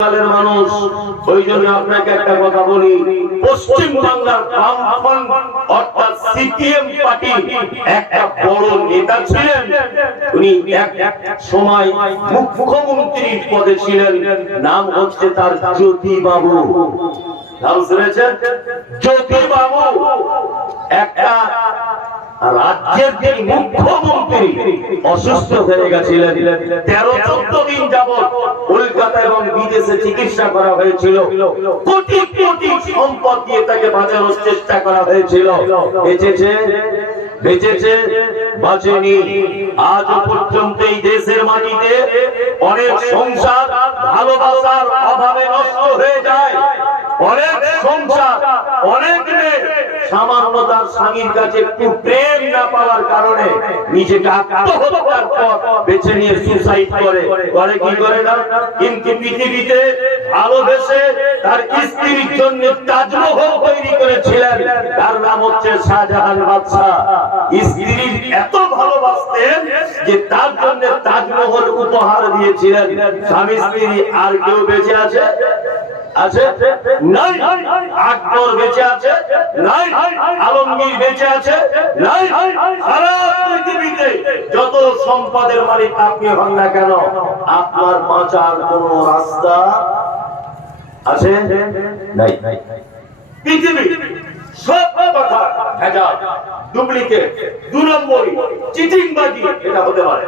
মানুষ ওই জন্য আপনাকে একটা কথা বলি, পশ্চিম বাংলার বামফ্রন্ট অর্থাৎ সিপিএম পার্টি একটা বড় নেতা ছিলেন, উনি এক সময় মুখ্যমন্ত্রীর পদে ছিলেন, নাম হচ্ছে তার জ্যোতি বাবু। নাম শুনেছেন? জ্যোতি বাবু একটা রাজ্যের যে মুখ্যমন্ত্রী অসুস্থ হয়ে গেছিলেন, 13-14 দিন যাবৎ কলকাতা এবং বিদেশে চিকিৎসা করা হয়েছিল, কোটি কোটি সম্পদ দিয়ে তাকে বাঁচানোর চেষ্টা করা হয়েছিল। বেঁচেছে বাঁচেনি। আজ পর্যন্ত এই দেশের মাটিতে অনেক সংসার ভালোবাসার অভাবে নষ্ট হয়ে যায়, অনেক সংসার অনেক সামান্য তার স্বামীর কাছে একটু প্রেম না পাওয়ার কারণে নিজেকে আত্মহত্যার পথ বেছে নিয়ে সুসাইড করে কি করে না। কিন্তু পৃথিবীতে ভালোবেসে তার স্ত্রীর জন্য তাজমহল তৈরি করেছিলেন, তার নাম হচ্ছে শাহজাহান বাদশা। স্ত্রীর এত ভালোবাসতেন যে তার জন্য তাজমহল উপহার দিয়েছিলেন। স্বামী স্ত্রী আর কেউ বেঁচে আছে? আছে নাই। আকবর বেঁচে আছে? নাই। আলমগীর বেঁচে আছে? নাই। সারা পৃথিবীতে যত সম্পদের মালিক আপনি হন না কেন, আপনার বাঁচার কোন রাস্তা আছে? নাই। পৃথিবী সব কথা ভেজাল, ডুপ্লিকেট, 2 নম্বরই, চিটিংবাজি। এটা হতে পারে,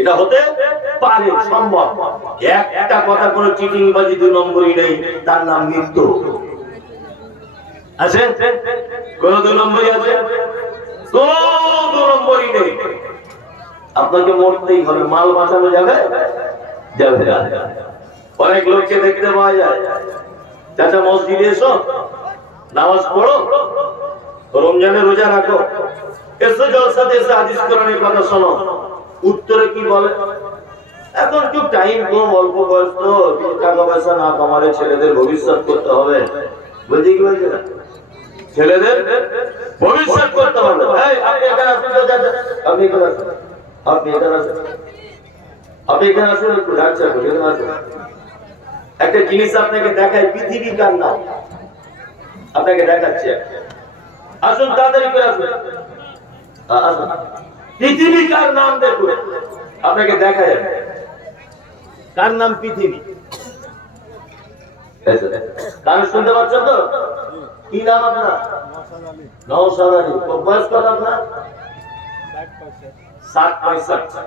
এটা হতে পারে, সম্ভব। একটা কথা কোনো চিটিংবাজি 2 নম্বরই নেই, তার নাম মৃত্যু। আছে কোন 2 নম্বরই আছে? কোন 2 নম্বরই নেই। আপনাকে মরতেই হবে। মাল বাঁচানো যাবে? যাবে না। অনেক লোককে দেখতে পাওয়া যায়, চাচা মসজিদে এসো, নামাজ পড়ো, রমজানে রোজা রাখো, এসো জলসাতে এসে হাদিস কোরআনের কথা শোনো। উত্তরে কি বলে? এখন একটু টাইম কম, অল্প বয়স তো, টাকা পয়সা না কামালে ছেলেদের ভবিষ্যৎ করতে হবে। বলছি কি বলছে? ছেলেদের ভবিষ্যৎ করতে হবে। আপনি এখানে আসুন, আপনি এখানে আসুন, আপনি এখানে আসুন, আপনি এখানে আসুন, একটু ডাকছে, এখানে আসুন। একটা জিনিস আপনাকে দেখায়, পৃথিবীকার নাম আপনাকে দেখাচ্ছে। আসুন, তাড়াতাড়ি করে আসুন, আসুন। পৃথিবীকার নাম দেখুন, আপনাকে দেখা যাবে কার নাম পৃথিবী। কান শুনতে পাচ্ছেন তো? কি নাম আপনার? নওশাদ আলী। বয়স কত আপনার? 60-65,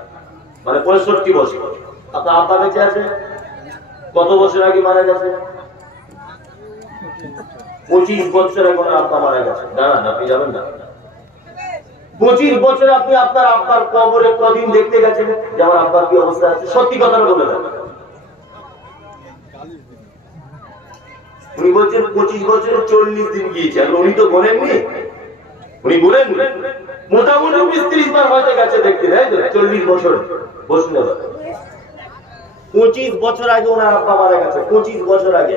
মানে 65 বছর। আপনার আব্বা বেঁচে আছে? কত বছর আগে মারা গেছে? 25 বছর আগে আব্বা মারা গেছে। না না, আপনি যাবেন না। 25 বছর আপনি আপনার আব্বার কবরে কদিন দেখতে গেছেন যে আমার আব্বার কি অবস্থা আছে? সত্যি কথাটা বলে দেন। উনি বলছেন 25 বছরে 40 দিন গিয়েছে, আর উনি তো বলেননি, উনি বলেন মোটামুটি 20-30 বার হয়তো গেছে দেখতে, তাই তো? 40 বছর বসুন। 25 বছর আগে ওনার আব্বা মারা গেছে। 25 বছর আগে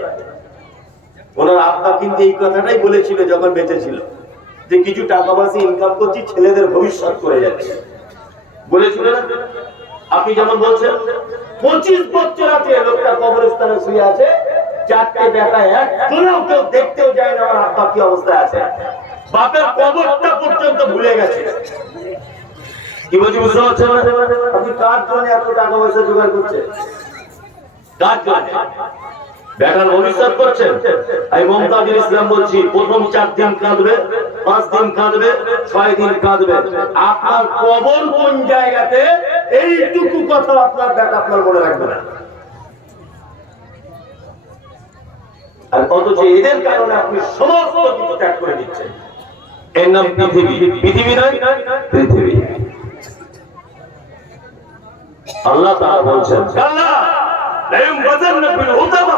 ওনার আব্বা কিন্তু এই কথাটাই বলেছিল যখন বেঁচে ছিল, যে কিছু টাকা পয়সা ইনকাম করছি, ছেলেদের ভবিষ্যৎ করে যাচ্ছে। বলেছিল না? আপনি যেমন বলছেন 25 বছর আছে লোকটা কবরস্থানে শুয়ে আছে, 4টে বেটা একজনও কেউ দেখতেও যায় না আমার আব্বা কি অবস্থায় আছে। বাপের কবরটা পর্যন্ত ভুলে গেছে। কি বলছি বুঝতে পারছেন? আপনি কার জন্য এত টাকা পয়সা জোগাড় করছেন? কার জন্য? বেটার ভবিষ্যৎ করছেন। আমি মমতাজুল ইসলাম বলছি, প্রথম 4 দিন কাঁদবে, 5 দিন কাঁদবে, 6 দিন কাঁদবে। আপনার কবর কোন জায়গাতে, এইটুকু কথা আপনার বেটা আপনার মনে রাখবে না। আর অথচ এদের কারণে আপনি সমস্ত কিছু ত্যাগ করে দিচ্ছেন। এর নাম পৃথিবী। পৃথিবী নয়, পৃথিবী। আল্লাহ তাআলা বলছেন, আল্লাহ লাইম ওয়াজান্না বিল হুতামা,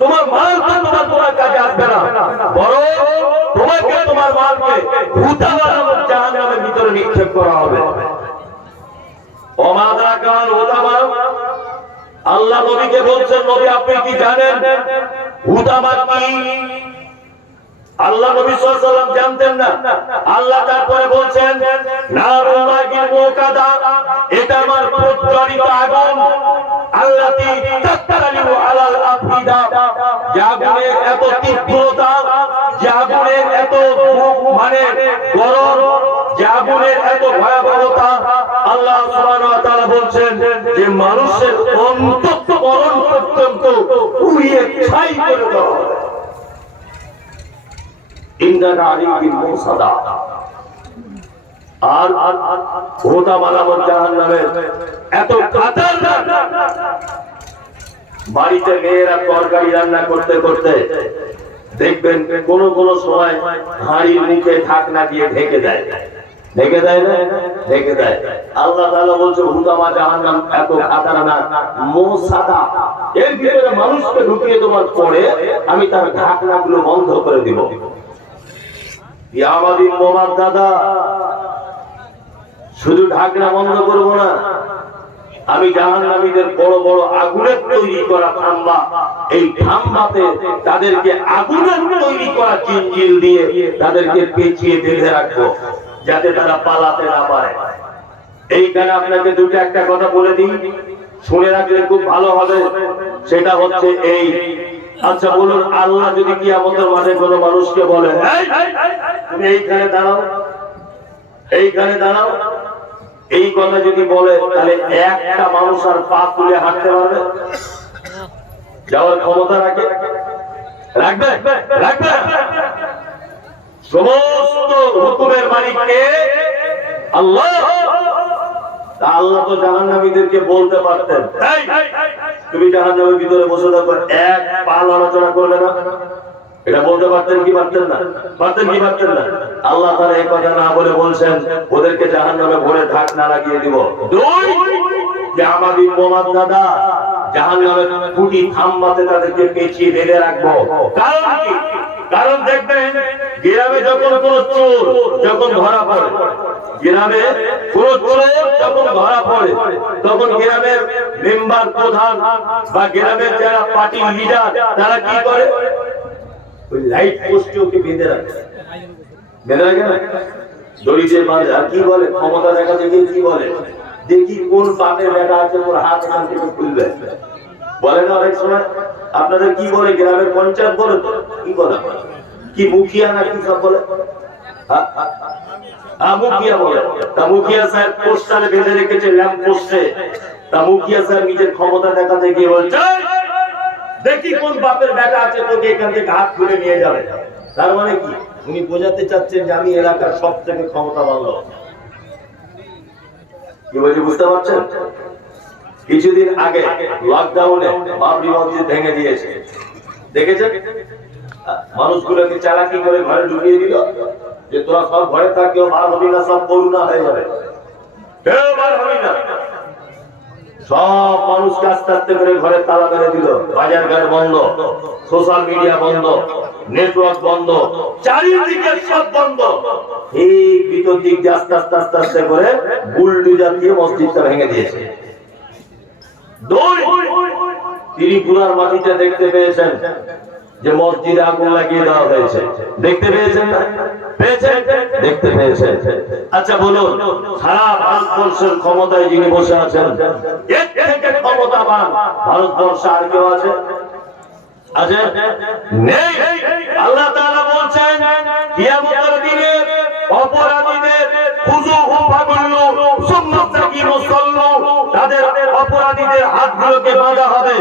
তোমার মালকে তোমার কাজে আসবে না, বরং তোমাকে তোমার মালকে হুতামা নামক জাহান্নামের ভিতরে নিক্ষেপ করা হবে। ওমা আদরাকাল হুতামা, আল্লাহ নবীকে বলছেন, নবী আপনি কি জানেন হুতামা কি? আল্লাহ নবী সাল্লাল্লাহু আলাইহি ওয়াসাল্লাম জানতেন না। আল্লাহ তারপরে বলছেন নারুল্লাহিল মুকাদা, এটা আমার প্রজ্বলিত আগুন, আল্লাতী তাত্তালিউ আলাল আফিদা, যে আগুনের এত তীব্রতা, যে আগুনের এত মানে গরম, যে আগুনের এত ভয়াবহতা, আল্লাহ সুবহানাহু ওয়া তাআলা বলছেন যে মানুষের অন্তঃকরণ পর্যন্ত পুড়িয়ে ছাই করে দেওয়া হবে। আর হোতা বানাবো জাহান্নামের এত খাতারনাক। বাড়িতে মেয়েরা তরকারি রান্না করতে করতে দেখবেন কোন কোন সময় হাঁড়ির মুখে ঢাকনা দিয়ে ঢেকে দেয়, ঢেকে দেয় না, ঢেকে দেয়। আল্লাহ তাআলা বলছে হুদামা জাহান্নাম এত খাতারনাক মুসাদা, এর ভিতরে মানুষকে ঢুকিয়ে তোমার পড়ে আমি তার ঢাকনাগুলো বন্ধ করে দিব। আমাদের মোমার দাদা, শুধু ঢাকনা বন্ধ করবো না, আমি জাহান্নামীদের বড় বড় আগুনের তৈরি করা খাম্বা, এই খাম্বাতে তাদেরকে আগুনের তৈরি করা চিনচিল দিয়ে তাদেরকে পেঁচিয়ে বেঁধে রাখবো, যাতে তারা পালাতে না পারে। এইখানে আপনাকে দুটো একটা কথা বলে দিই, শুনে রাখলে খুব ভালো হবে। সেটা হচ্ছে এই, আচ্ছা বলুন, আল্লাহ যদি কিয়ামতের মাঠে কোনো মানুষকে বলে তুমি এইখানে দাঁড়াও, এইখানে দাঁড়াও, এই কথা যদি বলে, তাহলে একটা মানুষ আর পা তুলে হাঁটতে পারবে? যাওয়ার ক্ষমতা রাখে? রাখবে? রাখবে? সমস্ত হুকুমের মালিক কে? আল্লাহ। আল্লাহ তো জাহান্নামীদেরকে বলতে পারতেন তুমি জাহান্নামের ভিতরে বসে থাকো, এক পা নড়াচড়া করবে না, এটা বলতে পারতেন কি পারতেন না? পারতেন কি পারতেন না? আল্লাহ তাআলা এই কথা না বলে বলছেন ওদেরকে জাহান্নামে ভরে ঢাকনা লাগিয়ে দিব। দুই, যে আমাদের মোহাম্মদ দাদা জাহান্নামের খুঁটি খাম্বাতে তাদেরকে পেঁচিয়ে বেঁধে রাখবো। কারণ কি? কারণ দেখবেন গ্রামে যখন কোন চোর যখন ধরা পড়ে, গ্রামে কোন চোর যখন ধরা পড়ে, তখন গ্রামের মেম্বার প্রধান বা গ্রামের যারা পার্টি লিডার তারা কি করে? ওই লাইট পোস্টে ওকে বেঁধে রাখে, বেঁধে রাখে না, দড়িতে বাঁধে। আর কি বলে? ক্ষমতা দেখাতে গিয়ে কি বলে? দেখি কোন বাপের বেটা আছে ওর হাত এখান থেকে খুলবে, বলে না অনেক সময়? আপনাদের কি বলে? গ্রামের পঞ্চায়েত বলে তো কি বলে? কি মুখিয়া না কি সব বলে? মুখিয়া বলে। তা মুখিয়া সাহেব পোস্টারে বেঁধে রেখেছে ল্যাম্প পোস্টে। তা মুখিয়া সাহেব নিজের ক্ষমতা দেখাতে গিয়ে বলছে দেখি কোন বাপের বেটা আছে তোকে এখান থেকে হাত খুলে নিয়ে যাবে। তার মানে কি? উনি বোঝাতে চাচ্ছেন যে আমি এলাকার সব থেকে ক্ষমতাবান লোক। কি বলছি বুঝতে পারছেন? কিছুদিন আগে লকডাউনে বাবরি মসজিদ ভেঙে দিয়েছে, দেখেছেন? মানুষগুলোকে চালাকি করে ঘরে ঢুকিয়ে দিল যে তোরা সব ঘরে থাক, কেউ বার হবি না, সব করুণা হয়ে যাবে, কেউ বার হবি না। সব মানুষকে আস্তে আস্তে করে ঘরে তালা মেরে দিল, বাজার ঘাট বন্ধ, সোশ্যাল মিডিয়া বন্ধ, নেটওয়ার্ক বন্ধ, চারিদিকে সব বন্ধ। এই ভিতর দিক দিয়ে আস্তে আস্তে আস্তে আস্তে করে বুলডোজার দিয়ে মসজিদটা ভেঙে দিয়েছে। তিনি পুরার মাটিতে দেখতে পেয়েছেন যে মসজিদে আগুন লাগিয়ে দেওয়া হয়েছে, দেখতে পেয়েছেন না? পেয়েছেন? দেখতে পেয়েছেন। আচ্ছা বলুন, সারা ভারতবর্ষের ক্ষমতায় যিনি বসে আছেন, এর থেকে ক্ষমতাবান ভারতবর্ষে আর কেউ আছে? আছে? নেই। আল্লাহ তাআলা বলছেন কিয়ামতের দিনে অপরাধীদের খুযুহু ফাগুল্লু সুম্মা তাকিমু সাল্লু, তাদের অপরাধীদের হাতগুলোকে বাঁধা হবে,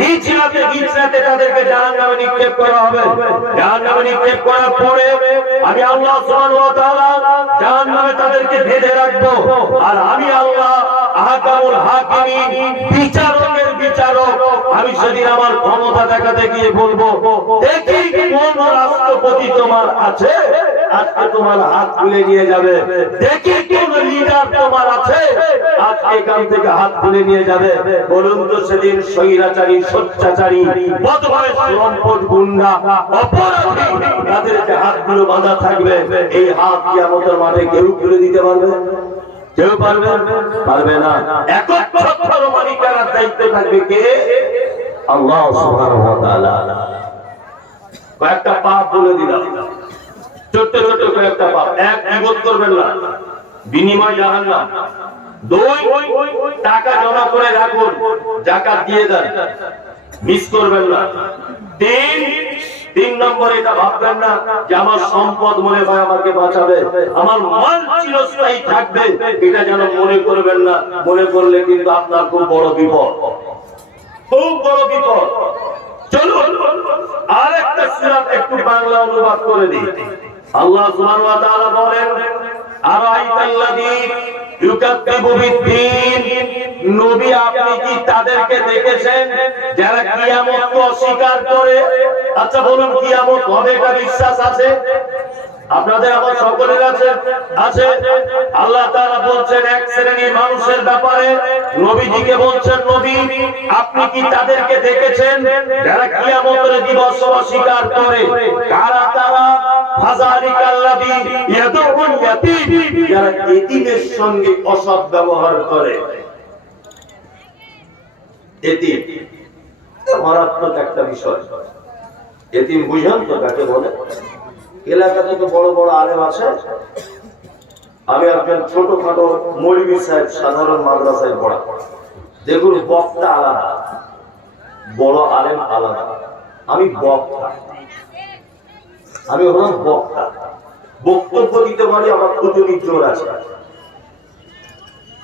হিজরাতে হিজরাতে তাদেরকে জাহান্নামে নিক্ষেপ করা হবে। জাহান্নামে নিক্ষেপ করার পরে আমি আল্লাহ সুবহানাহু ওয়া তাআলা জাহান্নামে তাদেরকে বেঁধে রাখবো। আর আমি আল্লাহ আহকামুল হাকিমিন, বিচারকের বিচারক, আমি সেদিন আমার ক্ষমতা দেখাতে গিয়ে বলবো দেখি কোন রাষ্ট্রপতি তোমার আছে আজকে তোমার হাত খুলে নিয়ে যাবে, দেখি কোন লিডার তোমার আছে আজকে এখান থেকে হাত খুলে নিয়ে যাবে। বলুন তো সেদিন স্বৈরাচারী, স্বৈরাচারী, বদমাইশ, লম্পট, গুন্ডা, অপরাধী তাদেরকে হাতগুলো বাঁধা থাকবে, এই হাত কিয়ামতের মাঠে কেউ খুলে দিতে পারবে? কেউ পারবে? পারবে না। একচ্ছত্র মালিকানার দায়িত্ব থাকবে কে? আল্লাহ সুবহানাহু ওয়া তাআলা। কয়েকটা পাপ বলে দিলাম, ছোট্ট ছোট্ট কয়েকটা পাপ। এক, বিপদ করবেন না, বিনিময় জাহান্নাম। দুই, টাকা জমা করে রাখুন, যাকাত দিয়ে দেন, মিস করবেন না। তিন নম্বরে এটা ভাববেন না যে আমার সম্পদ মনে হয় আমাকে বাঁচাবে, আমার মাল চিরস্থায়ী থাকবে, এটা যেন মনে করবেন না। মনে করলে কিন্তু আপনার খুব বড় বিপদ, খুব বড় বিপদ। চলুন আর একটা সূরা একটু বাংলা অনুবাদ করে দিই। আল্লাহ সুবহানাহু ওয়া তাআলা বলেন, আরাইতাল্লাযী ইউকাযযিবু বিদ্দীন, নবী আপনি কি তাদেরকে দেখেছেন যারা কিয়ামতকে অস্বীকার করে? আচ্ছা বলুন, কিয়ামত হবে এটা বিশ্বাস আছে আপনাদের? আমার সকলের আছে? আছে। আল্লাহ তাআলা বলছেন এক শ্রেণীর মানুষের ব্যাপারে, নবীজিকে বলছেন, নবী আপনি কি তাদেরকে দেখেছেন যারা কিয়ামতের দিবস অস্বীকার করে? কারা তারা? ফাযালিকাল্লাযী ইয়াদুল ইয়াতীম, যারা এতিমের সঙ্গে অসৎ ব্যবহার করে। এতিম মারাত্মক একটা বিষয়। এতিম বুঝেন তো কাকে বলে? এলাকাতে তো বড় বড় আলেম আছে, আমি একজন ছোটখাটো মৌলভী সাহেব, সাধারণ মাদ্রাসায় পড়া। দেখুন বক্তা আলাদা, বড় আলেম আলাদা। আমি বক্তা, আমি হলাম বক্তা, বক্তব্য দিতে পারি, আমার খুদুনির জোর আছে।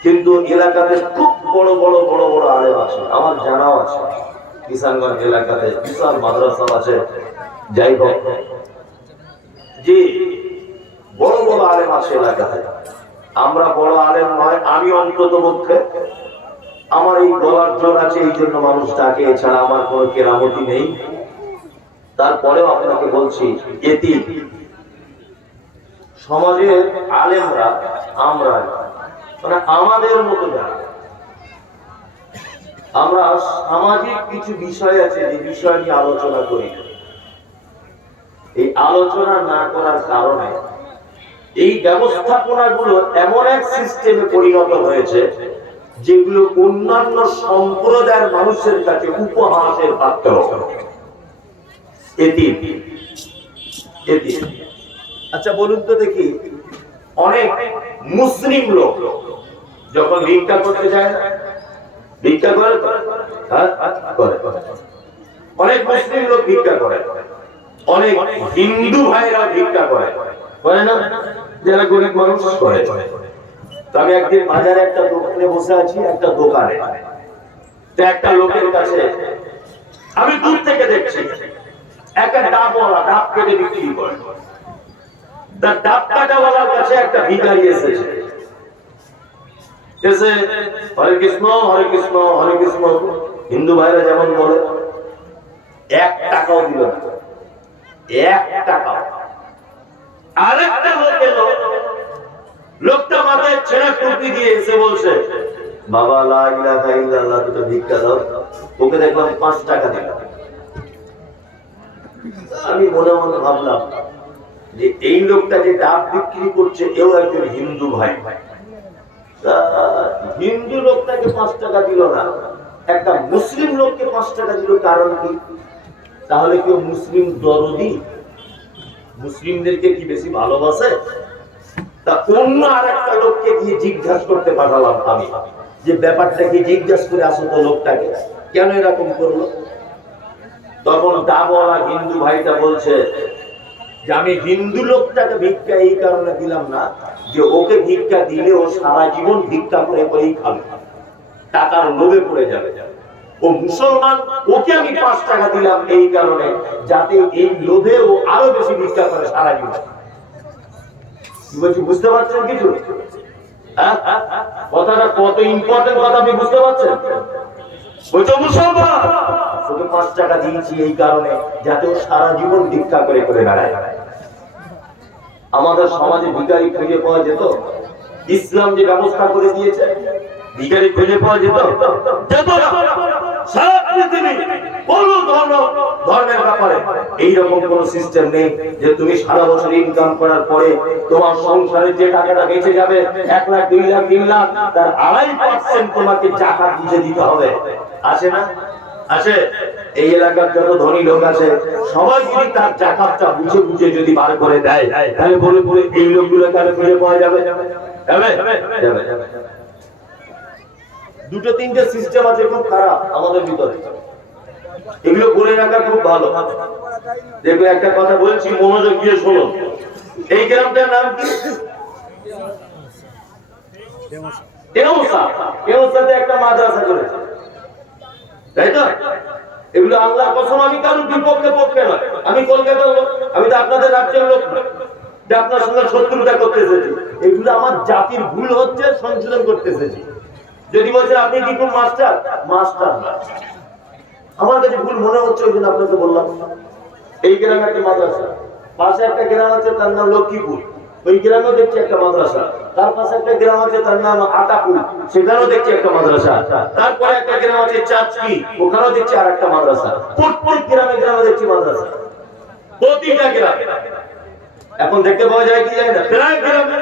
কিন্তু এলাকাতে খুব বড় বড় বড় বড় আলেম আছে, আমার জানাও আছে। কিষানগঞ্জ এলাকাতে বিশাল মাদ্রাসা আছে। যাই হোক, জি বড় বড় আলেম আছে এলাকাতে। আমরা বড় আলেম নয়, আমি অন্তত পক্ষে আমার এই গলার জোর আছে, এই জন্য মানুষ ডাকে, এছাড়া আমার কোনো কেরামতি নেই। তারপরেও আপনাকে বলছি, এতিম সমাজের আলেমরা, আমরা মানে আমাদের মতো যারা, আমরা সামাজিক কিছু বিষয় আছে যে বিষয় নিয়ে আলোচনা করি। এই আলোচনা না করার কারণে এই ব্যবস্থাপনাগুলো এমন এক সিস্টেমে পরিণত হয়েছে যেগুলো অন্যান্য সম্প্রদায়ের মানুষের কাছে উপহাসের পাত্র। এতিম, এতিম। আচ্ছা বলুন তো দেখি, অনেক মুসলিম লোক যখন ভিক্ষা করতে যায়, ভিক্ষা করে, অনেক মুসলিম লোক ভিক্ষা করে, অনেক হিন্দু ভাইরা ভিক্ষা করে না, যারা গরিব মানুষ করে। তো আমি একদিন বাজারে একটা দোকানে বসে আছি, একটা দোকানে, তো একটা লোকের কাছে আমি দূর থেকে দেখছি একটা ডাবওয়ালা ডাব কেটে বিক্রি করে। তার ডাব কাটাওয়ালার কাছে একটা ভিখারি এসেছে, এসে হরে কৃষ্ণ হরে কৃষ্ণ হরে কৃষ্ণ, হিন্দু ভাইরা যেমন বলে, 1 টাকাও দিল না, 1 টাকা। আরেকটা লোক এলো, লোকটা মাথায় ছেঁড়া টুপি দিয়ে এসে বলছে, বাবা লা ইলাহা ইল্লাল্লাহ, দুটো ভিক্ষা দাও। ওকে দেখলাম 5 টাকা দিল। আমি মনে মনে ভাবলাম যে এই লোকটা যে ডাব বিক্রি করছে এও একজন হিন্দু ভাই। হিন্দু লোকটাকে 5 টাকা দিল না, একটা মুসলিম লোককে 5 টাকা দিল, কারণ কি? তাহলে কেউ মুসলিম দরদি, মুসলিমদেরকে কি বেশি ভালোবাসে? তা অন্য আর একটা লোককে গিয়ে জিজ্ঞাসা করতে পাঠালাম আমি, যে ব্যাপারটা কি জিজ্ঞাসা করে আসো তো লোকটাকে, কেন এরকম করলো? তখন ডাবওয়ালা হিন্দু ভাইটা বলছে যে আমি হিন্দু লোকটাকে ভিক্ষা এই কারণে দিলাম না যে ওকে ভিক্ষা দিলে ও সারা জীবন ভিক্ষা করে করেই খাবে, টাকার লোভে পড়ে যাবে। ও মুসলমান, ওকে আমি 5 টাকা দিলাম এই কারণে যাতে এই লোভে ও আরো বেশি ভিক্ষা করে সারা জীবন। কি বলছি বুঝতে পারছেন কিছু? কথাটা কত ইম্পর্টেন্ট কথা আপনি বুঝতে পারছেন? বলছো মুসলমান, ওকে 5 টাকা দিয়েছি এই কারণে যাতে ও সারা জীবন ভিক্ষা করে করে বেড়ায়। আমাদের সমাজে ভিখারি খুঁজে পাওয়া যেত? ইসলাম যে ব্যবস্থা করে দিয়েছে, ভিখারি খুঁজে পাওয়া যেত? যেত না। সারা পৃথিবী কোনো ধর্মের ব্যাপারে এইরকম কোন সিস্টেম নেই যে তুমি সারা বছর ইনকাম করার পরে তোমার সংসারে যে টাকাটা বেঁচে যাবে 1 লাখ 2 লাখ 3 লাখ, তার 2.5% তোমাকে জাকাত বুঝে দিতে হবে। আছে না? আছে। এই এলাকার যত ধনী লোক আছে সবাই যদি তার জাকাতটা বুঝে বুঝে যদি বার করে দেয় তাহলে বলে বলে এই লোকগুলো তাহলে খুঁজে পাওয়া যাবে দুটো তিনটে সিস্টেম আছে খুব খারাপ আমাদের ভিতরে, এগুলো বলে রাখা খুব ভালো। দেখো একটা কথা বলছি, মনোযোগ দিয়ে শোনো। এই গ্রামটার নাম কি? কেউসাতে একটা মাদ্রাসা করেছে, তাই তো? এগুলো আল্লাহর কসম, আমি কারোর বিপক্ষে পক্ষে নয়, আমি কলকাতার লোক, আমি তো আপনাদের রাজ্যের লোক নয় যে আপনার সঙ্গে শত্রুতা করতে এসেছি। এগুলো আমার জাতির ভুল হচ্ছে, সংশোধন করতে এসেছি। যদি বলছেন আপনি কি খুব মাস্টার, মাস্টার না, আমার কাছে ভুল মনে হচ্ছে ওই জন্য আপনাকে বললাম। এই গ্রামে একটা মাদ্রাসা, পাশে একটা গ্রাম আছে তার নাম লক্ষ্মীপুর, ওই গ্রামেও দেখছি একটা মাদ্রাসা। তার পাশে একটা গ্রাম আছে তার নাম আটাপুর, সেখানেও দেখছি একটা মাদ্রাসা। তারপরে একটা গ্রাম আছে চাচকি, ওখানেও দেখছি আর একটা মাদ্রাসা। প্রত্যেক গ্রামে গ্রামে দেখছি মাদ্রাসা, প্রতিটা গ্রামে। এখন দেখতে পাওয়া যায় কি যায় না, প্রায় গ্রামে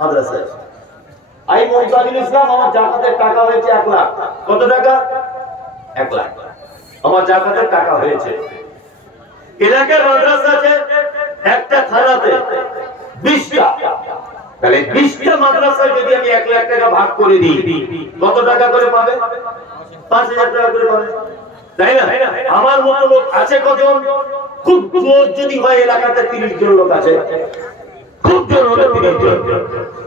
মাদ্রাসা। আই মুমতাজুল ইসলাম, আমার জাকাতের টাকা হয়েছে 1 লাখ। কত টাকা? 1 লাখ আমার জাকাতের টাকা হয়েছে। এলাকার মাদ্রাসা আছে একটা থানাতে 20টা, তাহলে 20টা মাদ্রাসায় যদি আমি 1 লাখ টাকা ভাগ করে দিই, কত টাকা করে পাবে? 5000 টাকা করে পাবে, তাই না? আমার মতো লোক আছে কজন? খুব জোর যদি হয় এলাকাতে 30 জন লোক আছে, খুব জোর হলে 30 জন।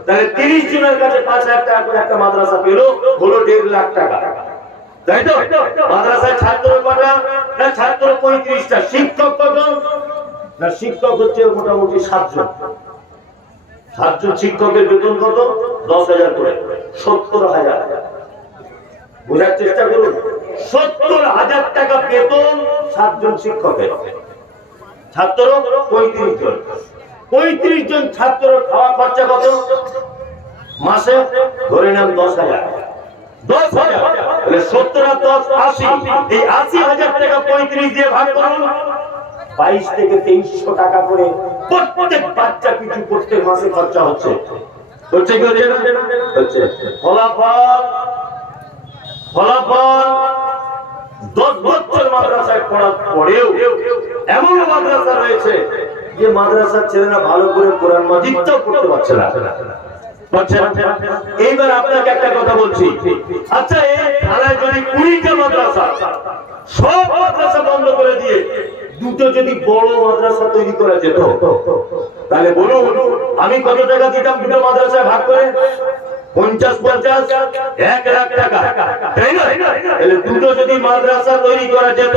তাহলে 30 জনের কাছে 5000 টাকা করে একটা মাদ্রাসা পেলো, হলো 1.5 লাখ টাকা, তাই তো? মাদ্রাসায় ছাত্র কটা? না, ছাত্র 35টা। শিক্ষক কজন? না, শিক্ষক হচ্ছে মোটামুটি 7 জন। 7 জন শিক্ষকের বেতন কত? 10,000 করে, 70,000। বোঝার চেষ্টা করুন, 70,000 টাকা বেতন 7 জন শিক্ষকের। ছাত্র 35 জন। 35 জন ছাত্র খাওয়া খরচা কত মাসে? ধরে নেন 10,000। 10,000 তাহলে 70 আর 10 80। এই 80,000 টাকা 35 দিয়ে ভাগ করুন, 22 থেকে 2300 টাকা করে প্রত্যেক বাচ্চা পিছু প্রত্যেক মাসে খরচা হচ্ছে। হচ্ছে কি হচ্ছে? ফলাফল 10 বছর মাদ্রাসায় পড়ার পরেও এমন মাদ্রাসা রয়েছে যে মাদ্রাসার ছেলেরা ভালো করে কোরআন মাজিদটাও পড়তে পারছে না। এইবার আপনাকে একটা কথা বলছি, আচ্ছা এই থানায় যদি 20টা মাদ্রাসা, সব মাদ্রাসা বন্ধ করে দিয়ে দুটো যদি বড় মাদ্রাসা তৈরি করা যেত, তাহলে বলুন আমি কত টাকা দিতাম দুটো মাদ্রাসায় ভাগ করে? 50-50, 1 লাখ টাকা, তাই না? তাহলে দুটো যদি মাদ্রাসা তৈরি করা যেত,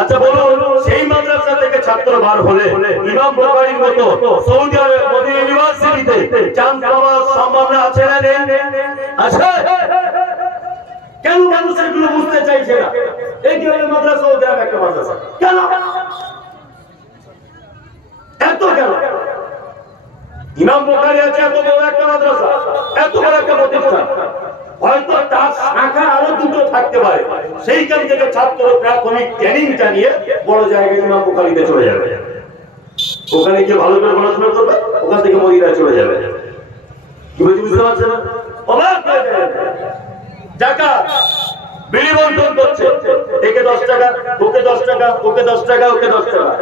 আচ্ছা বলুন সেই মাদ্রাসা থেকে ছাত্র বার হলে ইমাম বুখারীর মতো সৌদি আরব মদিনা ইউনিভার্সিটিতে চান্স পাওয়ার সম্ভাবনা আছে না নেই? আছে। কেন মানুষ এগুলো বুঝতে চাইছে না? এই যে মাদ্রাসা, ও গ্রামে একটা মাদ্রাসা, কেন এত? কেন ইমাম বুখারী আছে এত বড় একটা মাদ্রাসা, এত বড় একটা প্রতিষ্ঠান, হয়তো তার শাখা আরো দুটো থাকতে পারে, সেইখান থেকে ছাত্র প্রাথমিক ট্রেনিংটা নিয়ে বড় জায়গায় ইমাম বুখারীতে চলে যাবে, ওখানে গিয়ে ভালো করে পড়াশোনা করবে, ওখান থেকে মদিনায় চলে যাবে। কি বুঝতে পারছেন? অবাক হয়ে যাবে। জাকাত বিলি বন্টন করছে, একে 10 টাকা, ওকে 10 টাকা, ওকে 10 টাকা, ওকে 10 টাকা।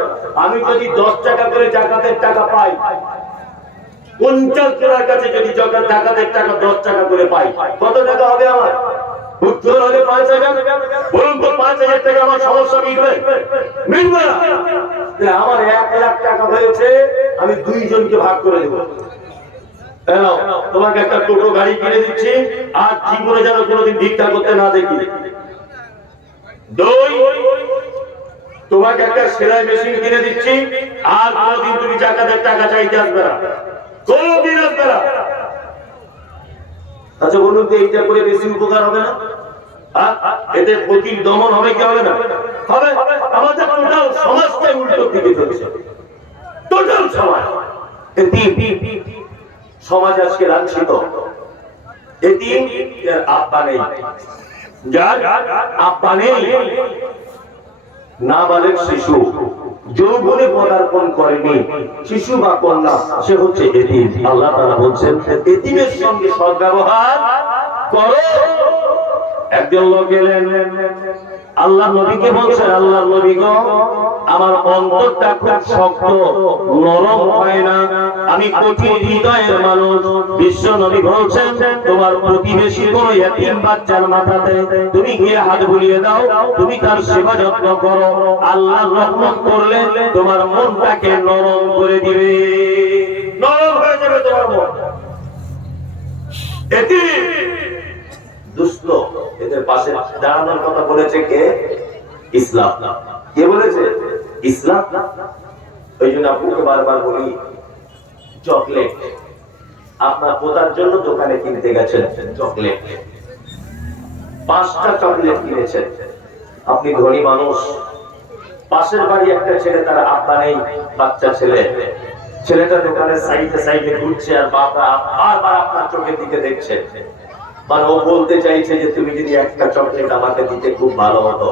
আমি যদি 10 টাকা করে জাকাতের টাকা পাই, 50 জনের কাছে যদি জাকাতের টাকা 10 টাকা করে পাই, কত টাকা হবে আমার? উত্তর হবে 5,000। বলুন তো 5,000 টাকা আমার সমস্যা মিটবে? মিটবে না। আমার 1 লাখ টাকা হয়েছে, আমি 2 জনকে ভাগ করে দেবো। তোমাকে একটা টোটো গাড়ি কিনে দিচ্ছি, আর জীবনে যেন কোনোদিন ভিক্ষা করতে না দেখি। 2, তোমাকে একটা সেলাই মেশিন কিনে দিচ্ছি, আর কোনোদিন তুমি জাকাতের টাকা চাইতে আসবে না, কোনোদিন আসবে না। আচ্ছা বলুন তো এইটা করে বেশি উপকার হবে না? এতে ক্ষতির দমন হবে কি হবে না? হবে। আমাদের টোটাল সমাজটাই উল্টো দিকে চলছে, টোটাল সমাজ। সমাজ আজকে লাঞ্ছিত। এতিম আব্বা নেই, যার আব্বা নেই, নাবালেগ শিশু, যৌবনে পদার্পণ করেনি, শিশু বা কন্যা, সে হচ্ছে এতিম। আল্লাহ তাআলা বলছেন এতিমের সঙ্গে সদ্ব্যবহার করো। একজন লোক এলেন, আল্লাহ নবীকে বলছেন, আল্লাহ নবী গো, আমার অন্তরটা খুব শক্ত, নরম হয় না, আমি কঠিন হৃদয়ের মানুষ। বিশ্ব নবী বলছেন, তোমার প্রতিবেশী কোন এতিম বাচ্চার মাথাতে তুমি গিয়ে হাত বুলিয়ে দাও, তুমি তার সেবা যত্ন করো, আল্লাহর রহমত করলে তোমার মনটাকে নরম করে দিবে, নরম হয়ে যাবে তোমার মন। এতিম দুষ্ট এদের পাশে দাঁড়ানোর কথা বলেছে কে? ইসলাম। কে বলেছে? ইসলাম। ওই জন্য আপনাকে বারবার বলি, চকলেট আপনার পোতার জন্য দোকানে কিনতে গেছেন, চকলেট 5টা চকলেট কিনেছেন, আপনি ধনী মানুষ, পাশের বাড়ি একটা ছেলে, তার আব্বা নেই, বাচ্চা ছেলে, ছেলেটা দোকানের সাইডে সাইডে ঘুরছে আর বাবা বারবার আপনার চোখের দিকে দেখছে, মানে ও বলতে চাইছে যে তুমি যদি একটা চকলেট আমাকে দিতে খুব ভালো হতো।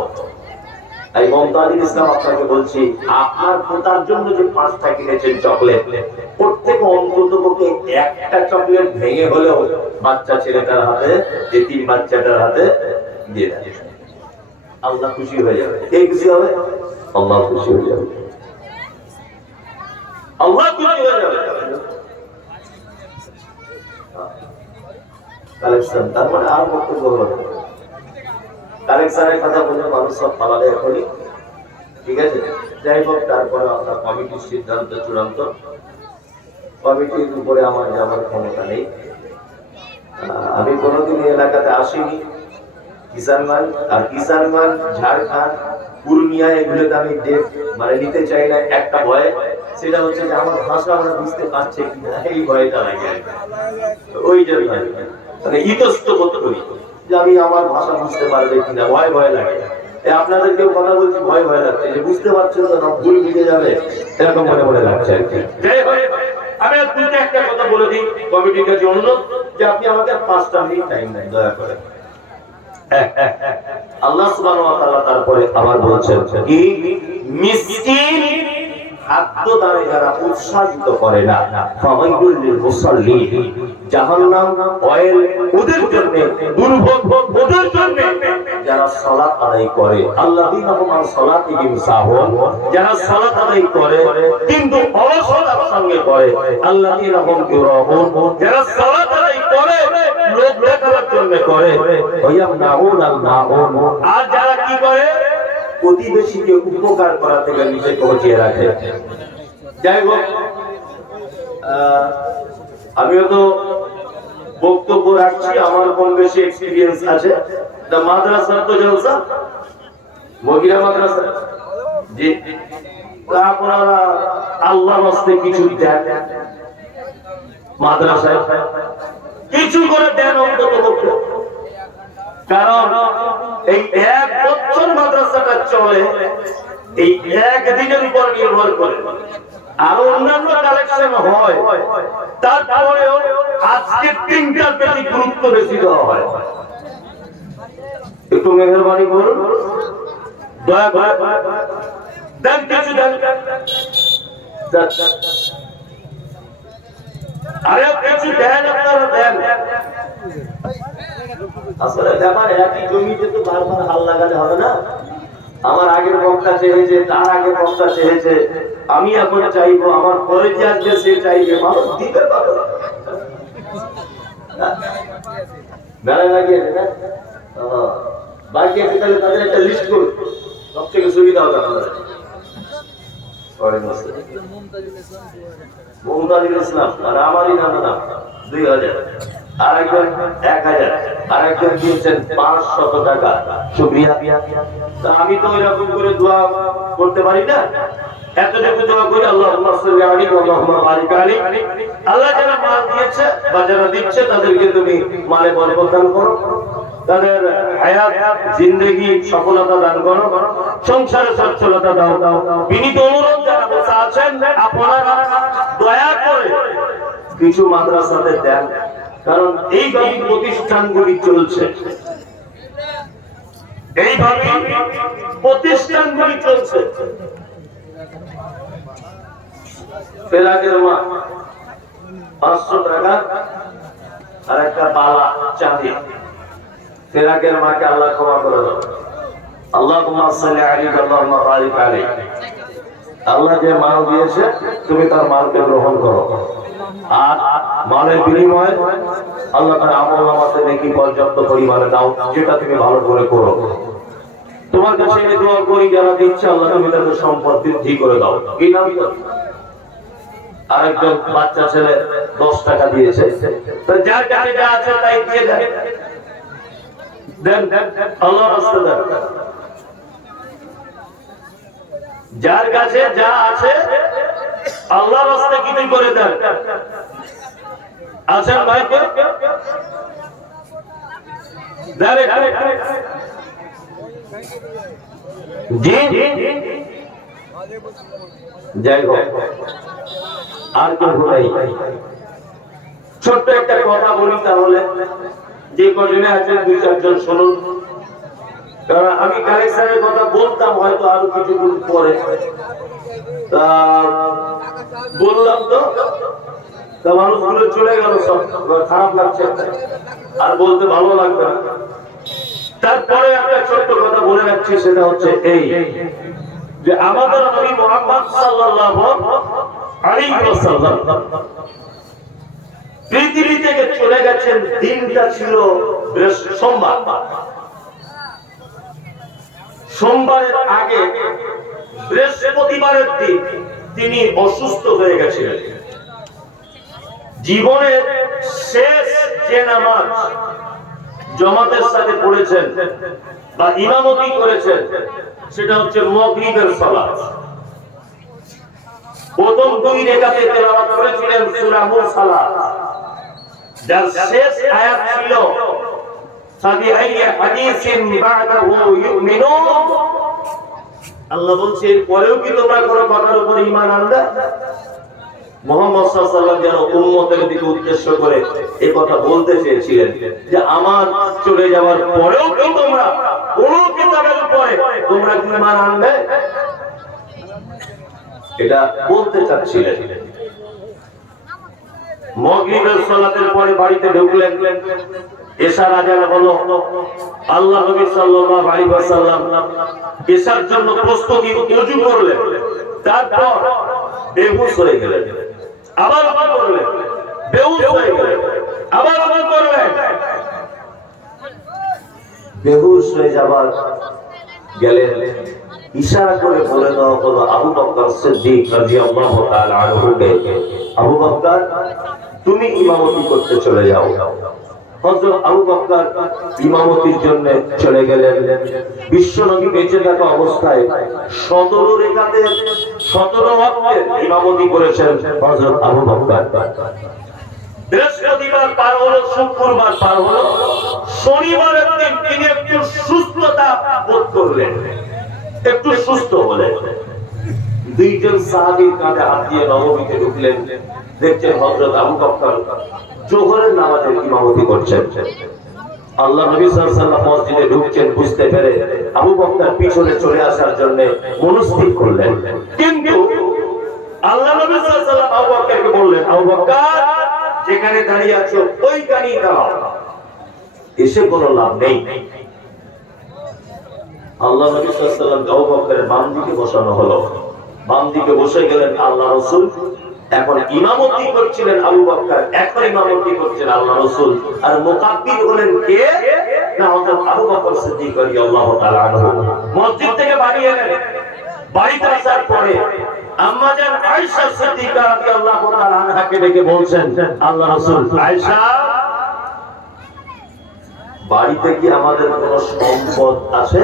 তাই মমতাজুল ইসলাম আপনাকে বলছি, আপনার পোতার জন্য যে 5টা কিনেছেন চকলেট, প্রত্যেক অন্তত পক্ষে একটা চকলেট ভেঙে হলেও বাচ্চা ছেলেটার হাতে, এতিম বাচ্চাটার হাতে দিয়ে দেন, আল্লাহ খুশি হয়ে যাবে। কে খুশি হবে? আল্লাহ খুশি হয়ে যাবে, আল্লাহ খুশি হয়ে যাবে। কালেকশন, তার মানে আর বক্তব্য হলো না, কালেকশনের কথা বলে মানুষ সব পালালে এখনই, ঠিক আছে? যাই হোক, তারপরে আপনার কমিটির সিদ্ধান্ত চূড়ান্ত, কমিটির উপরে আমার যাওয়ার ক্ষমতা নেই। আমি কোনোদিন এই এলাকাতে আসিনি, কিষানগঞ্জ আর কিষানগঞ্জ, ঝাড়খণ্ড, পূর্ণিয়া, এগুলোতে আমি মানে নিতে চাই না একটা ভয়ে, সেটা হচ্ছে যে আমার ভাষা আমরা বুঝতে পারছি কিনা, এই ভয়টা লাগে। ওই জন্য মানে ইতস্ত বোধ করি যে আমি আমার ভাষা বুঝতে পারবে কিনা, ভয় ভয় লাগে। আপনাদেরকে কথা বলছি, ভয় ভয় লাগছে যে বুঝতে পারছেন তো, ভুল বুঝে যাবে, এরকম মনে মনে লাগছে আর কি। আমি দুটো একটা কথা বলে দিই কমিটির কাছে অনুরোধ, যে আপনি আমাকে 5টা মিনিট টাইম দেন দয়া করে। আল্লাহ সুবহানাহু ওয়া তাআলা তারপরে আবার বলছেন, কি মিসকিন খাদ্য দ্বারা যারা উৎসাহিত করে না, ফাওয়াইদুল লিল মুসাল্লিন, জাহান্নাম অয়েল ওদের জন্য, দুর্ভোগ ওদের জন্য যারা সালাত আদায় করে, আল্লাযীনা হুম আন সালাতিহিম সাহুন, যারা সালাত আদায় করে কিন্তু অলসতার সঙ্গে করে, আল্লাযীনা হুম ইউরাউন, যারা সালাত আদায় করে লোক দেখানোর জন্য করে, ওয়ায়ামনাউন আল মাউন, আর যারা কি করে? প্রতিবেশীকে উপকার করা থেকে নিজেকে বাঁচিয়ে রাখে। যাই হোক, আমিও তো বক্তব্য রাখছি, আমার কম বেশি এক্সপিরিয়েন্স আছে। মাদ্রাসার তো জলসা, মহিলা মাদ্রাসা, জি, আপনারা আল্লাহর রাস্তে কিছু দেন, মাদ্রাসায় কিছু করে দেন অন্তত পক্ষে, কারণ এই 1 বছর মাদ্রাসাটা চলে এই একদিনের উপর নির্ভর করে, আর অন্যান্য কালেকশন হয়, তারপরেও আজকে 3টার প্রতি গুরুত্ব বেশি দেওয়া হয়। একটু মেহেরবানি করুন, দয়া করে দেন, কিছু দেন, আরে কিছু দেন, আপনারা দেন। আসলে ব্যাপার একই জমিতে তো বারবার হাল লাগালে হবে না। আমার আগের বক্তা চেয়েছে, তার আগের বক্তা চেয়েছে, আমি এখন চাইবো, আমার পরে যে আসবে সে চাইবে, মানুষ দিতে পারো মেলা লাগিয়েছে না, বাকি আছে, তাহলে তাদের একটা লিস্ট করুন, সব থেকে সুবিধা হবে আপনাদের। মমতাজুল ইসলাম, আর আমারই নাম 2000, আরেকজন 1000, আরেকজন দিয়েছেন 500 টাকা, শুকরিয়া। আমি তো এরকম করে দোয়া করতে পারি না, এতটুকু দোয়া করি, আল্লাহুম্মা সাল্লি আলাইহি ওয়া আল্লাহুম্মা বারিক আলাইহি। আল্লাহ যারা মাল দিয়েছে বা যারা দিচ্ছে তাদেরকে তুমি মালে বরকত দান করো, তাদের হায়াত জিন্দেগি সফলতা দান করো, সংসারে সচ্ছলতা দাও। বিনীত অনুরোধ, যারা বসে আছেন আপনারা দয়া করে কিছু মাদ্রাসাতে দেন, কারণ এইভাবে প্রতিষ্ঠানগুলি চলছে, এইভাবে প্রতিষ্ঠানগুলি চলছে। ফেরাকের মা 500 টাকা আর একটা বালা চাঁদি, ফেরাকের মাকে আল্লাহ ক্ষমা করে দাও, আল্লাহুম্মা সাল্লি আলাইহি আল্লাহুম্মা বারিক আলাইহি। আল্লাহ যে মাল দিয়েছে তুমি তার মালকে গ্রহণ করো, আর মালের বিনিময়ে আল্লাহ তার আমলনামাতে নেকি পর্যাপ্ত পরিমাণে দাও, যেটা তুমি ভালো করে করো। তোমার কাছে আমি দোয়া করি যারা দিচ্ছে আল্লাহ তুমি তাদের সম্পদ বৃদ্ধি করে দাও। কি নাম? আরেকজন বাচ্চা ছেলে 10 টাকা দিয়েছে, তো যার কাছে যা আছে তাই দিয়ে দেন, আল্লাহর রাস্তায় দেন। যার কাছে যা আছে আল্লাহর রাস্তায় কিছু করে দেন। আছেন ভাই? জি যাই হোক, আর কেউ নাই। ছোট্ট একটা কথা বলি তাহলে, যে কজনে আছেন 2-4 জন শুনুন। কারণ আমি কালেকশনের কথা বলতাম হয়তো আরো কিছুদিন পরে, তা বললাম তো মানুষগুলো চলে গেল, সব খারাপ লাগছে আর বলতে ভালো লাগবে না। তারপরে একটা ছোট্ট কথা বলে রাখছি, সেটা হচ্ছে এই যে আমাদের নবী মুহাম্মদ সাল্লাল্লাহু আলাইহি ওয়াসাল্লাম পৃথিবী থেকে চলে গেছেন, দিনটা ছিল সোমবার। সোমবারের আগে বৃহস্পতিবারের দিন তিনি অসুস্থ হয়ে গেছিলেন। জীবনের শেষ যে নামাজ জামাতের সাথে পড়েছেন বা ইমামতি করেছেন সেটা হচ্ছে মাগরিবের সালাত। প্রথম 2 রাকাতে তেলাওয়াত করেছিলেন সূরা মুরসালাত, যার শেষ আয়াত ছিল ফাবিআইয়ি হাদিসিন বা'দাহু ইউমিনুন। আল্লাহ বলছে এরপরেও কি তোমরা কোনো কথার উপর ঈমান আনবে? মুহাম্মদ সাল্লাল্লাহু আলাইহি ওয়াসাল্লাম যেন উম্মতের দিকে উদ্দেশ্য করে এই কথা বলতে চেয়েছিলেন যে আমার চলে যাওয়ার পরেও কি তোমরা কোন কিতাবের উপরে তোমরা কি ঈমান আনবে, এটা বলতে চাচ্ছিলেন। মাগরিবের সালাতের পরে বাড়িতে ঢুকলেন, এশার আযান হলো। আল্লাহ নবী সাল্লাল্লাহু আলাইহি ওয়াসাল্লাম এশার জন্য প্রস্তুতি ওযু করলেন, তারপর বেহুশ হয়ে গেলেন, আবার করলেন, বেহুশ হয়ে গেলেন, আবার করলেন। বেহুশ হয়ে যাবার গেলেন, ইশারা করে বলে দেওয়া হলো আবু বকর সিদ্দিক রাদিয়াল্লাহু তাআলা আনহুকে, আবু বকর তুমি ইমামতি করতে চলে যাও। হযরত আবু বকর ইমামতির জন্য চলে গেলেন। বিশ্বনবী বেঁচে থাকা অবস্থায় 17 রাকাতে 17 ওয়াক্তের ইমামতি করেছেন হযরত আবু বকর। বৃহস্পতিবার পার হলো, শুক্রবার পার হলো, শনিবারের দিন তিনি একটু সুস্থতা বোধ করলেন, একটু সুস্থ হলেন। 2 জন সাহাবীর কাঁধে হাত দিয়ে নববীতে ঢুকলেন, দেখছেন হযরত আবু বকর জোহরের নামাজের ইমামতি করছেন। আল্লাহ নবী সাল্লাল্লাহু আলাইহি ওয়াসাল্লাম মসজিদে ঢুকছেন, বুঝতে পেরে আবু বকর পিছনে চলে আসার জন্য মনস্থির করলেন। কিন্তু আল্লাহ নবী সাল্লাল্লাহু আলাইহি ওয়াসাল্লাম আবু বকরকে বললেন, আবু বকর যেখানে দাঁড়িয়ে আছো ওইখানেই দাঁড়াও, এসে কোনো লাভ নেই। আল্লাহ নবী সাল্লাল্লাহু আলাইহি ওয়াসাল্লাম আবু বকরের বাম দিকে বসানো হলো, বাম দিকে বসে গেলেন আল্লাহ রাসূল। এখন ইমামতি করছিলেন আবু বকর, এখন ইমামতি করছেন আল্লাহ রাসূল, আর মুকাব্বির হলেন কে? না, হযরত আবু বকর সিদ্দিক রাদিয়াল্লাহু তাআলা আনহু। মসজিদ থেকে বাড়ি এলেন, বাড়িতে আসার পরে আম্মা জান আয়েশা সিদ্দিকা রাদিয়াল্লাহু তাআলা আনহাকে ডেকে বলছেন, আল্লাহ রাসূল, আয়েশা বাড়িতে কি আমাদের কোনো সম্পদ আছে?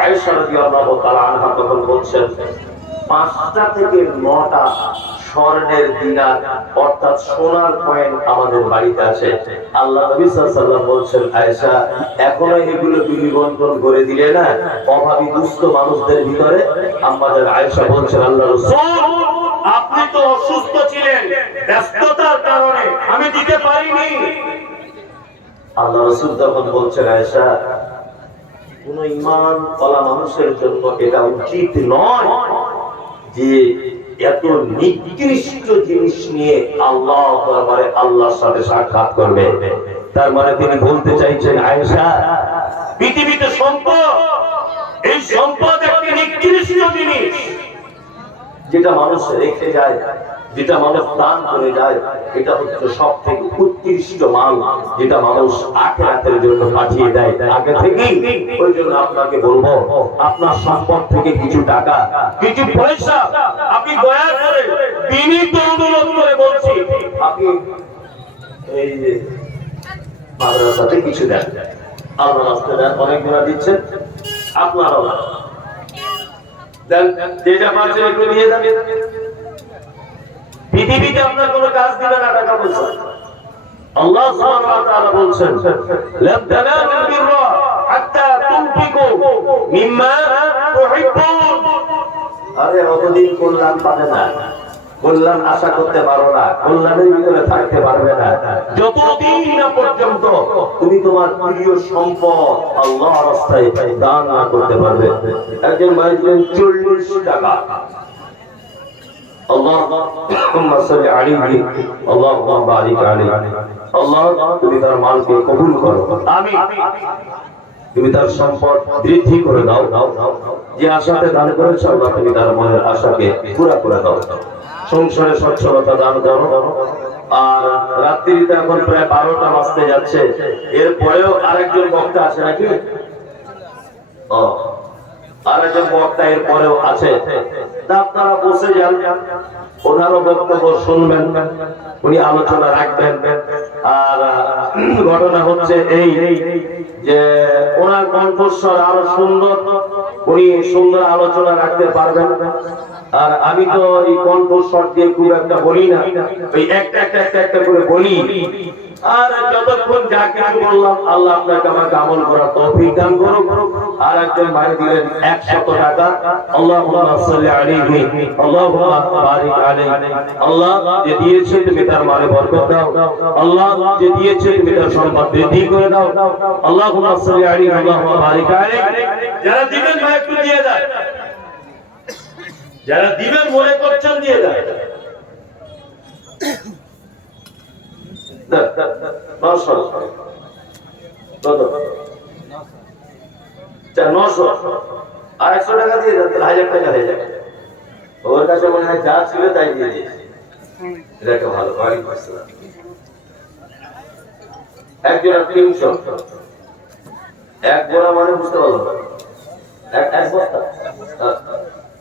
আয়েশা রাদিয়াল্লাহু তাআলা আনহা তখন বলছেন, 5টা থেকে 9টা স্বর্ণের দিনার অর্থাৎ সোনার কয়েন আমাদের বাড়িতে আছে। আল্লাহ নবী সাল্লাল্লাহু আলাইহি ওয়াসাল্লাম বলছেন, আয়েশা এখনো এগুলো বিলি বন্টন করে দিলে না অভাবী দুস্থ মানুষদের ভিতরে? আম্মা জান আয়েশা বলছেন, আল্লাহ রাসূল আপনি তো অসুস্থ ছিলেন, ব্যস্ততার কারণে আমি দিতে পারিনি। আল্লাহ রাসূল তখন বলছেন, আয়েশা কোন ঈমানওয়ালা মানুষের জন্য এটা উচিত নয় যে এত নিকৃষ্ট জিনিস নিয়ে আল্লাহ দরবারে আল্লাহর সাথে সাক্ষাৎ করবে। তার মানে তিনি বলতে চাইছেন, আয়েশা পৃথিবীতে সম্পদ, এই সম্পদ একটি নিকৃষ্ট জিনিস, যেটা মানুষ রেখে যায়, যেটা মানুষ দান করে যায়, এটা হচ্ছে সব থেকে উৎকৃষ্ট মাল, যেটা মানুষ আখিরাতের জন্য পাঠিয়ে দেয় আগে থেকেই। ওই জন্য আপনাকে বলবো, আপনার সম্পদ থেকে কিছু টাকা, কিছু পয়সা আপনি দয়া করে বিনীত অনুরোধ করে বলছি, আপনি এই যে মাদ্রাসাতে কিছু দেন, আল্লাহ রাস্তায় দেন, অনেক গুণা দিচ্ছেন, আপনারাও দেন, যে যা পারছেন একটু দিয়ে দেন। পৃথিবীতে আপনার কোনো কাজ দিবে না টাকা পয়সা। আল্লাহ সুবহানাহু ওয়া তাআলা বলছেন, লান তানালুল বিররা হাত্তা তুনফিকু মিম্মা তুহিব্বুন। আরে অতদিন কল্যাণ পাবে না, কল্যাণ আশা করতে পারো না, কল্যাণের ভিতরে থাকতে পারবে না যতদিন না পর্যন্ত তুমি তোমার প্রিয় সম্পদ আল্লাহর রাস্তায় দান না করতে পারবে। একজন ভাই দিলেন 40 টাকা, আল্লাহুম্মা সাল্লি আলাইহি আল্লাহুম্মা বারিক আলাইহি, আল্লাহ তুমি তার মালকে কবুল করো, আমিন। তুমি তার সম্পদ বৃদ্ধি করে দাও, যে আশাতে দান করেছো আল্লাহ তুমি তার মনের আশাকে পুরা করে দাও, সংসারে সচ্ছলতা দান করো। আর রাত্রিতে এখন প্রায় 12টা বাজতে যাচ্ছে, এরপরেও আরেকজন বক্তা আছে নাকি? আরেকজন বক্তা এর পরেও আছে, আপনারা বসে যান, ওনারও বক্তব্য শুনবেন, উনি আলোচনা রাখবেন। আর ঘটনা হচ্ছে এই যে ওনার কণ্ঠস্বর আরো সুন্দর, উনি সুন্দর আলোচনা রাখতে পারবেন। আর আমি তো এই কণ্ঠস্বর দিয়ে খুব একটা বলি না, ওই একটা করে বলি। আর যতক্ষণ যা কিছু বললাম আল্লাহ আপনাকে আমাকে আমল করার তৌফিক দান করুন। আর একজন ভাই দিলেন 100 টাকা, আল্লাহুম্মা সাল্লি আলাইহি আল্লাহুম্মা বারিক আলাইহি, আল্লাহ যে দিয়েছে তুমি তার মালে বরকত দাও, আল্লাহ যে দিয়েছে তুমি তার সম্পদ বৃদ্ধি করে দাও, আল্লাহুম্মা সাল্লি আলাইহি আল্লাহুম্মা বারিক আলাইহি। যারা দিবেন ভাই একটু দিয়ে দেন, যারা দিবেন মনে করছেন দিয়ে দেন। 900 আর 100 টাকা দিয়ে দেন, 1000 টাকা হয়ে যাবে। ওর কাছে মনে হয় যা ছিল তাই দিয়ে দিয়েছে, এটা একটা ভালো বাড়ি করছে। একজন 300, এক গোড়া মানে বুঝতে পারলাম,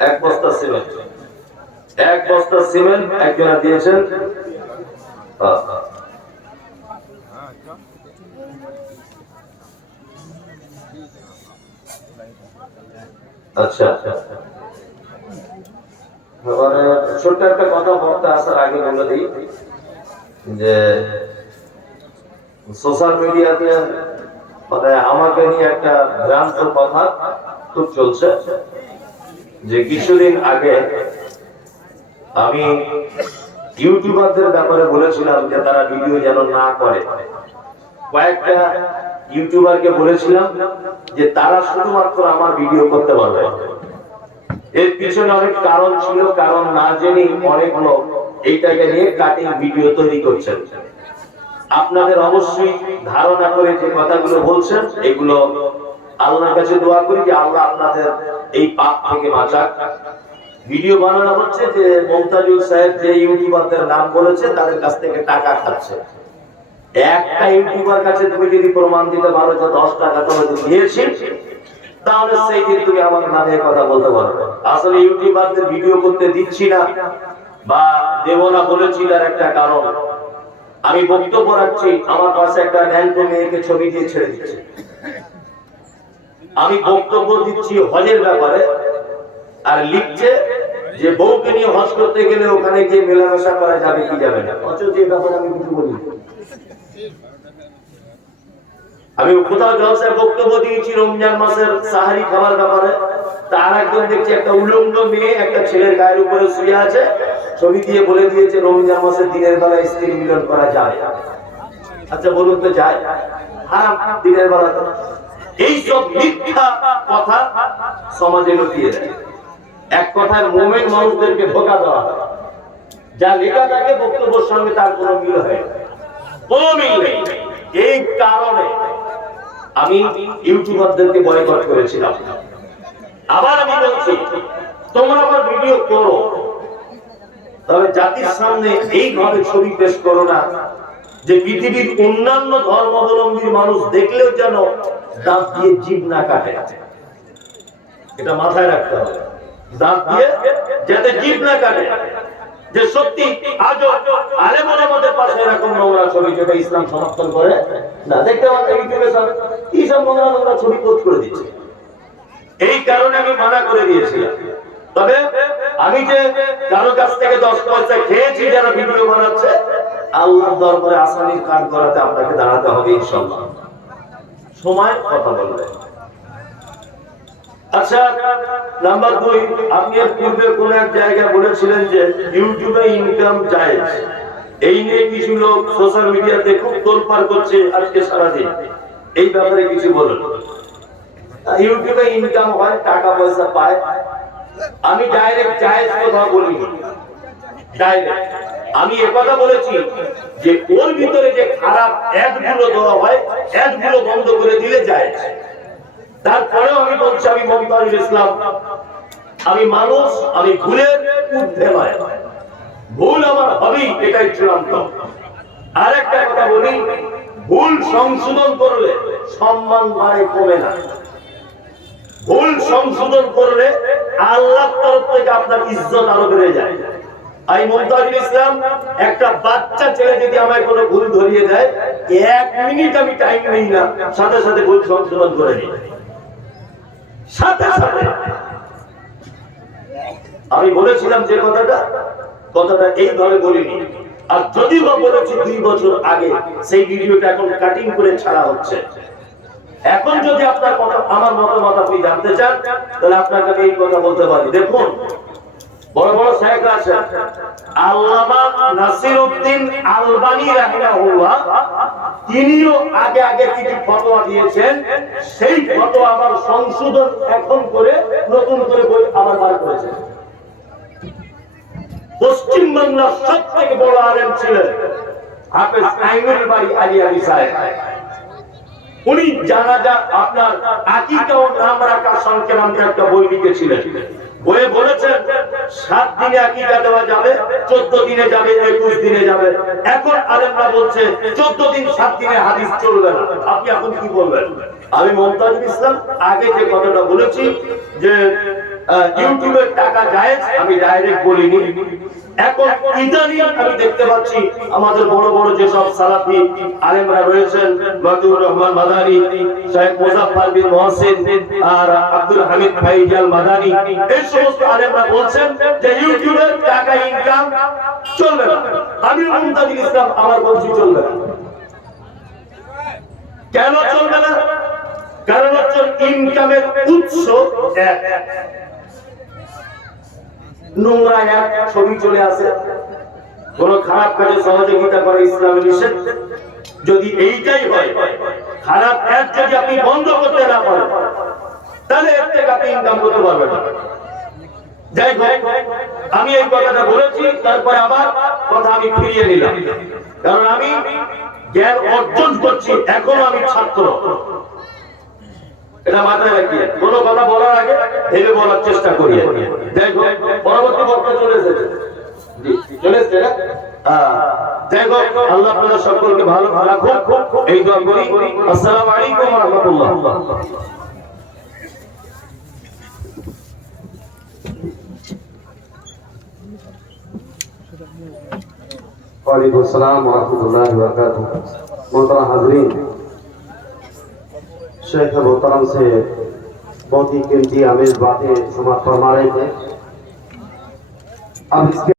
এক বস্তা সিমেন্ট, এক বস্তা সিমেন্ট একজনা দিয়েছেন। আচ্ছা, এবারে ছোট্ট একটা কথা বলতে আসার আগে বলে দিই যে সোশ্যাল মিডিয়াতে মানে আমাকে নিয়ে একটা ভ্রান্ত কথা খুব চলছে, যে কিছুদিন আগে আমি ইউটিউবারদের ব্যাপারে বলেছিলাম যে তারা ভিডিও যেন না করে। কয়েকটা ইউটিউবারকে বলেছিলাম যে তারা শুধুমাত্র আমার ভিডিও করতে পারবে। এর পিছনে অনেক কারণ ছিল, কারণ না জেনে অনেক লোক এইটাকে নিয়ে কাটিং ভিডিও তৈরি করছেন। আপনাদের অবশ্যই ধারণা করে যে কথাগুলো বলছেন এগুলো আল্লাহর কাছে দোয়া করি যে আল্লাহ আপনাদের এই পাপ থেকে বাঁচাক। ভিডিও বানানো হচ্ছে যে মমতাজুল সাহেব যে ইউটিউবারদের নাম বলেছে তাদের কাছ থেকে টাকা খাচ্ছে। একটা ইউটিউবার কাছে তুমি যদি প্রমাণ দিতে পারো যে 10 টাকা তোমাকে দিয়েছি, তাহলে সেই দিন তুমি আমার নামে কথা বলতে পারো। আসলে ইউটিউবারদের ভিডিও করতে দিচ্ছি না বা দেব না বলেছি তার একটা কারণ, আমি বক্তব্য রাখছি, আমার পাশে একটা ন্যাংটো মেয়েকে ছবি দিয়ে ছেড়ে দিচ্ছে। আমি বক্তব্য দিচ্ছি হজের ব্যাপারে, আর লিখছে যে বউকে নিয়ে হজ করতে গেলে ওখানে গিয়ে মেলামেশা করা যাবে কি যাবে না। অথচ এই ব্যাপারে আমি কিছু বলি। আমি কোথাও জলসায় বক্তব্য দিয়েছি রমজান মাসের সাহারি খাবার ব্যাপারে, তার একজন দেখছি একটা উলঙ্গ মেয়ে একটা ছেলের গায়ের উপরে শুয়ে আছে, ছবি দিয়ে বলে দিয়েছে রমজান মাসের দিনের বেলা স্ত্রী মিলন করা যায়। আচ্ছা বলুন তো যায়? হারাম দিনের বেলা। এইসব মিথ্যা কথা সমাজে লুকিয়ে দেয়। এক কথায় মুমিন মানুষদেরকে ধোঁকা দেওয়া হয়। যা লেখা থাকে বক্তব্যের সঙ্গে তার কোনো মিল হয় না, কোনো মিল নেই। এই কারণে আমি ইউটিউবারদেরকে বয়কট করেছিলাম। আবার আমি বলছি, তোমরা আবার ভিডিও করো, তবে জাতির সামনে এইভাবে ছবি পেশ করো না যে পৃথিবীর অন্যান্য ধর্মাবলম্বীর মানুষ দেখলেও যেন দাঁত দিয়ে জিভ না কাটে। এটা মাথায় রাখতে হবে, দাঁত দিয়ে যাতে জিভ না কাটে। যে সত্যি আজও আলেম ওলামাদের পাশে এরকম নোংরা ছবি যেটা ইসলাম সমর্থন করে না, দেখতে পাচ্ছেন ইউটিউবে সব কি সব নোংরা নোংরা ছবি পোস্ট করে দিচ্ছে। এই কারণে আমি মানা করে দিয়েছিলাম। তবে আমি যে কারো কাছ থেকে 10 পয়সা খেয়েছি যারা ভিডিও বানাচ্ছে, আল্লাহর দরবারে আসানির কাজ করাতে আপনাকে দাঁড়াতে হবে ইনশাআল্লাহ। সময় কথা বলবে। আচ্ছা, নাম্বার 2, আপনি এর পূর্বে কোন এক জায়গায় বলেছিলেন যে ইউটিউবে ইনকাম জায়েজ। এই নিয়ে কিছু লোক সোশ্যাল মিডিয়াতে খুব তোলপাড় করছে আজকে সারাদিন। এই ব্যাপারে কিছু বলুন। ইউটিউবে ইনকাম হয়, টাকা পয়সা পায়। আমি ডাইরেক্ট জায়েজ কথা বলি, ডাইরেক্ট আমি একথা বলেছি যে ওর ভিতরে যে খারাপ অ্যাডগুলো দেওয়া হয়, অ্যাডগুলো বন্ধ করে দিলে জায়েজ। তারপরেও আমি বলছি, আমি মমতাজুল ইসলাম, আমি মানুষ, আমি ভুলের ঊর্ধ্বে নয়, ভুল আমার হবেই, এটাই চূড়ান্ত। আর একটা কথা বলি, ভুল সংশোধন করলে সম্মান বাড়ে, কমে না। ভুল সংশোধন করলে আল্লাহর তরফ থেকে আপনার ইজ্জত আরো বেড়ে যায়। আমি মমতাজুল ইসলাম, একটা বাচ্চা ছেলে যদি আমায় কোনো ভুল ধরিয়ে দেয়, 1 মিনিট আমি টাইম নেই না, সাথে সাথে ভুল সংশোধন করে নিই, সাথে সাথে। আমি বলেছিলাম যে কথাটা এইভাবে বলিনি। আর যদি বা বলেছি 2 বছর আগে, সেই ভিডিওটা এখন কাটিং করে ছাড়া হচ্ছে। এখন যদি আপনার কথা, আমার মতামত আপনি জানতে চান, তাহলে আপনাকে এই কথা বলতে পারি। দেখুন, বড় বড় শায়েখ আছে, আল্লামা নাসিরউদ্দিন আলবানী রাহিমাহুল্লাহ, তিনিও আগে আগে কিছু ফতোয়া দিয়েছেন। সেই ফতোয়া আবার সংশোধন এখন করে নতুন করে বই আবার বার করেছেন। পশ্চিম বাংলার সবথেকে বড় আলেম ছিলেন হাফেজ আইনুল বারী আলী আলী সাহেব। উনি জানাজা, আপনার আকিকা ও নাম রাখা সংক্রান্ত একটা বই লিখেছিলেন। বইয়ে বলেছেন 7 দিনে আকিকা দেওয়া যাবে, 14 দিনে যাবে, 21 দিনে যাবে। এখন আলেমরা বলছে 14 দিন 7 দিনে হাদিস চলবে না। আপনি এখন কি বলবেন? আমি মমতাজুল ইসলাম আগে যে কথাটা বলেছি যে ইউটিউবের টাকা জায়েজ, আমি ডাইরেক্ট বলিনি। এখন ইদানিং আমি দেখতে পাচ্ছি আমাদের বড় বড় যেসব সালাফি আলেমরা রয়েছেন, মাতুর রহমান মাদানী, শেখ মুজাফফর বিন মহসিন আর আব্দুল হামিদ ফাইজাল মাদানী, এই সমস্ত আলেমরা বলছেন যে ইউটিউবের টাকা ইনকাম চলবে না। আমি মমতাজুল ইসলাম আমার বলছি চলবে না। কেন চলবে না? কারণ হচ্ছে ইনকামের উৎস এক, নোংরা এক ছবি চলে আসে, কোন খারাপ কাজে সহযোগিতা করে ইসলামে নিষেধ। যদি এইটাই হয়, খারাপ এক যদি আপনি বন্ধ করতে না পারেন, তাহলে এর থেকে আপনি ইনকাম করতে পারবেন না। যাই হোক, আমি এই কথাটা বলেছি, তারপরে আবার কথা আমি ফিরিয়ে নিলাম, কারণ আমি জ্ঞান অর্জন করছি, এখনো আমি ছাত্র। এটা মাথায় রাখিয়ে কোন কথা বলার আগে ভেবে বলার চেষ্টা করি। দেখো, পরবর্তী বক্তা চলে এসেছে, চলে এসেছে না? দেখো, আল্লাহ আপনাদের সকলকে ভালো রাখুন, এই দোয়া করি। আসসালামু আলাইকুম ওয়া রাহমাতুল্লাহ। वालेकुम अस्सलाम व रहमतुल्लाहि व बरकातहू। मोहतरम हाज़रीन, शेख मोहतरम से बहुत ही कीमती आमेज बातें समाप्त फरमा रहे थे। अब इसके